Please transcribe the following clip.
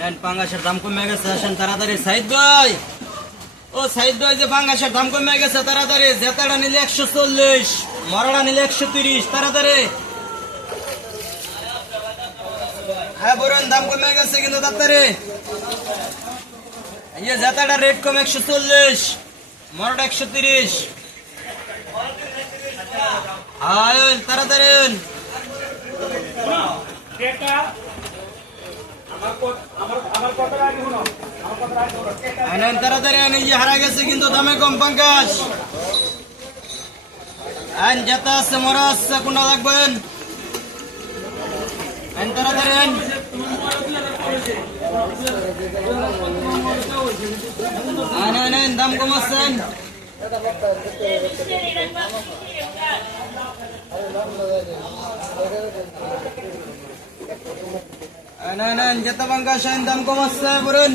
নেন, পাঙ্গাসের দাম কমে গেছে তাড়াতাড়ি। সাইদ ও সাইদ ভাই, যে পাঙ্গাসের দাম কমে গেছে, তাড়াতাড়ি, জেতাটা নিলে একশো চল্লিশ মরড়া নিলে একশো তিরিশ, তাড়াতাড়ি। হ্যাঁ বলুন দাম কমে গেছে কিন্তু তাড়াতাড়ি। এই যে জেতাটা রেট কম, একশো চল্লিশ মরড়া একশো তিরিশ। আয়ন তাড়াতাড়ি। আয়ন। আনেন তাড়াতাড়ি আন এই যে হারা গেছে, কিন্তু দামে কম, পঙ্কাশ। আইন যেটা আছে, মরা কোনটা লাগবেন আইন তাড়াতাড়ি আইন। আইন আইন আইন, দাম কম আইন আইন। আইন আইন যেটা পঙ্কাশ আইন দাম কম আছে বলুন